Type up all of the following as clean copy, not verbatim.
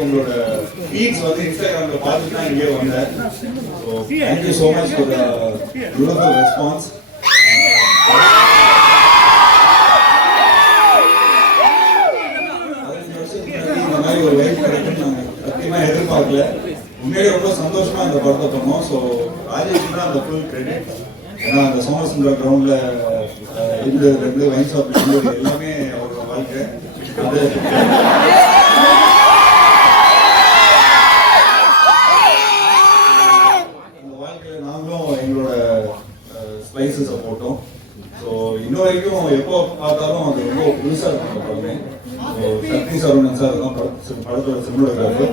உங்களோட ஃபீட்ஸ் வந்து இன்ஸ்டாகிராம்ல பார்த்து தான் இங்கே வந்தேன். So thank you so much for the beautiful response. இந்த மாதிரி ஒரு லைஃப் கிடைக்குன்னு நாங்கள் சத்தியமாக எதிர்பார்க்கல. உண்மையிலே ரொம்ப சந்தோஷமா இந்த படத்தை பண்ணோம். ஸோ ராஜேஷ் தான் அந்த ஃபுல் கிரெடிட். ஏன்னா அந்த சோமசுந்தர கிரவுண்ட்ல இருந்ததுலேருந்து வைன் ஷாப் எல்லாமே அவரோட வாழ்க்கை. அது அந்த வாழ்க்கையில் நாங்களும் எங்களோட ஸ்பைசஸை போட்டோம். ஸோ இன்ன வரைக்கும் எப்போ பார்த்தாலும் அது ரொம்ப புதுசாக இருக்கும் அந்த படமே. ஸோ சக்தி சரவணன் சார் தான் படத்தோட சினிமோகிராஃபர்.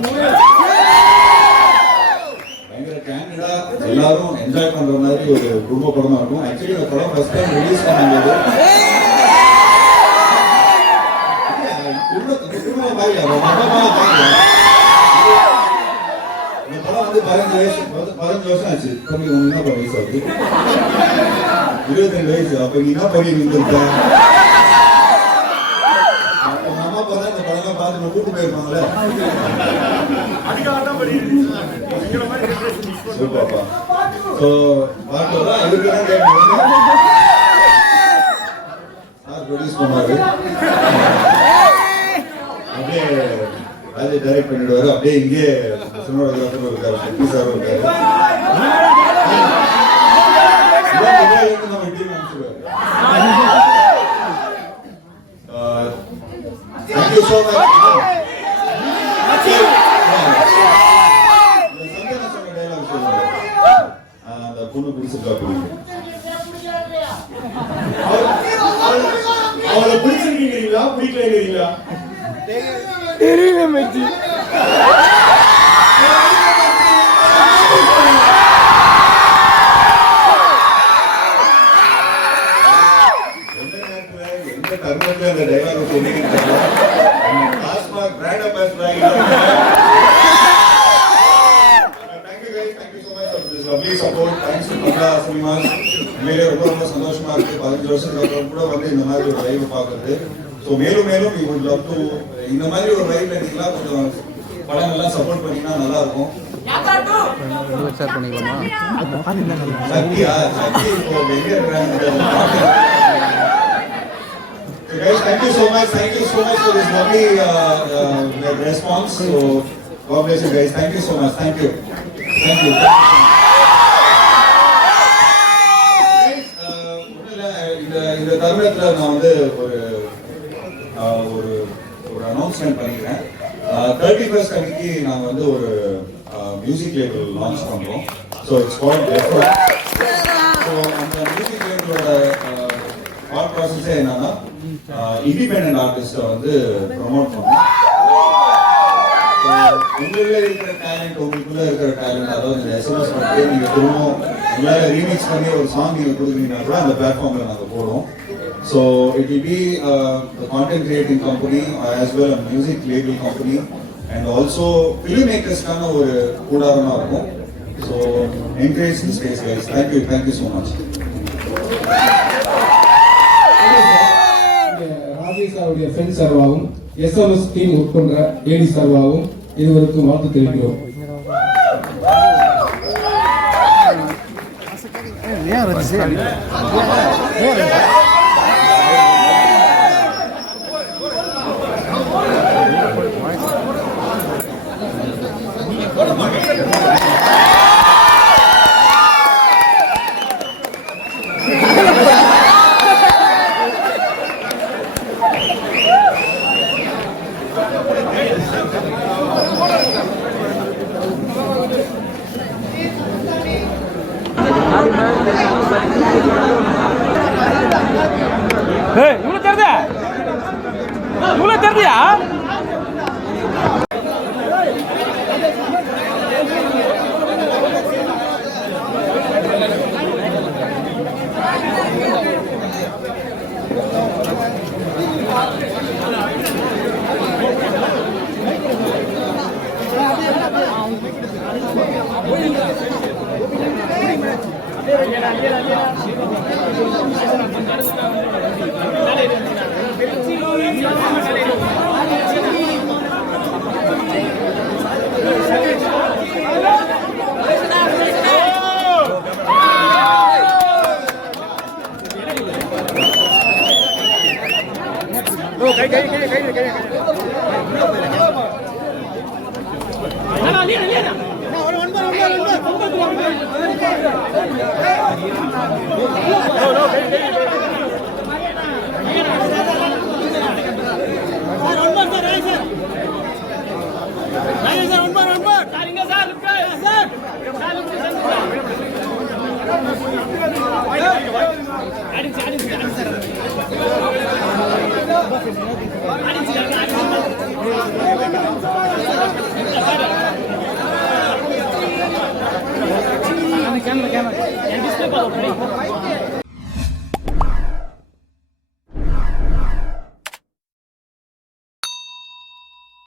கேண்டிடா எல்லாரும் என்ஜாய் பண்ற மாதிரி ஒரு குடும்ப படமா இருக்கும். ஆக்சுவலி இந்த படம் ஃபர்ஸ்ட் டைம் ரிலீஸ் பண்ணும்போது இந்த படம் வந்து 15 வருஷம் ஆச்சு. தம்பி உங்க என்ன வயசு ஆகுது? 22 வயசு. அப்ப நீ என்ன பண்ணி இருந்திருக்க? உங்க அம்மா அப்பா தான் இந்த படம் பார்த்து கூட்டு போயிருப்பாங்களே. சூப்பர்ப்பா. ஸோ பாட்டெல்லாம் இதுக்கு தான் கேட்கணும். சார் ப்ரொடியூஸ் பண்ணாரு, அப்படியே ராஜே டைரக்ட் பண்ணிடுவாரு. அப்படியே இங்கே சினிமாட்டோகிராஃபர் இருக்காரு, சக்தி சார் இருக்காரு. நம்ம டீம் அனுப்பிச்சுடுவாரு. Thank you so much. பொண்ணு பிடிச்சிருக்கா? அவளை பிடிச்சிருக்கீங்களா பிடிக்கலங்கிறீங்களா? தெரியல மச்சி. எந்த கர்மத்துல அந்த டைலாக் சொல்லிக்கிட்டு டாஸ்மாக் பிராண்ட் அம்பாசிடர். ரொம்ப சந்தோஷமா இருக்கு. 15 வருஷத்துக்கு அப்புறம் கூட வந்து இந்த மாதிரி ஒரு லைவ் பாக்குறது. ஸோ மேலும் மேலும் இந்த மாதிரி ஒரு லைவ் நீங்களா கொஞ்சம் படங்கள்லாம் சப்போர்ட் பண்ணீங்கன்னா நல்லா இருக்கும். சக்தியா சக்தி இப்போ வெளியே இருக்கிறாங்க. Guys, thank you so much for this lovely response. So God bless you guys. Thank you so much. Thank you. இந்த தருணத்தில் நான் வந்து ஒரு அனௌன்ஸ்மெண்ட் பண்ணிக்கிறேன். 31st அன்னைக்கு நாங்கள் வந்து ஒரு மியூசிக் லேபிள் லான்ச் பண்ணுறோம். So it's called effort. So அந்த மியூசிக் லேபிளோட தாட் ப்ராசஸே என்னன்னா இண்டிபெண்டன்ட் ஆர்டிஸ்ட்டை வந்து ப்ரொமோட் பண்ணணும். உங்களுக்குள்ள இருக்கிற டேலண்ட், உங்களுக்குள்ள இருக்கிற டேலண்ட், அதாவது இந்த எஸ்எம்எஸ் பண்ணி நீங்கள் திரும்பவும் உங்களால் ரீமிக்ஸ் பண்ணி ஒரு சாங் நீங்கள் கொடுக்குறீங்கன்னா கூட அந்த பிளாட்ஃபார்மில் நாங்கள் போடுவோம். So it will be content creating company as well a music label company and also film மேக்கர்ஸ்க்கான ஒரு கூடாரமாக இருக்கும். So encourage this space guys. Thank you so much. Rajesh சாருடைய ஃப்ரெண்ட் சார்பாகவும் எஸ்எம்எஸ் டீம் உட்கொண்ட ஏடி சார்பாகவும் இருவருக்கும் வாழ்த்து தெரிவிக்கிறோம். இவ்வளோ தெரியுதா இவ்வளோ தெரியுதா கேமரா கேமரா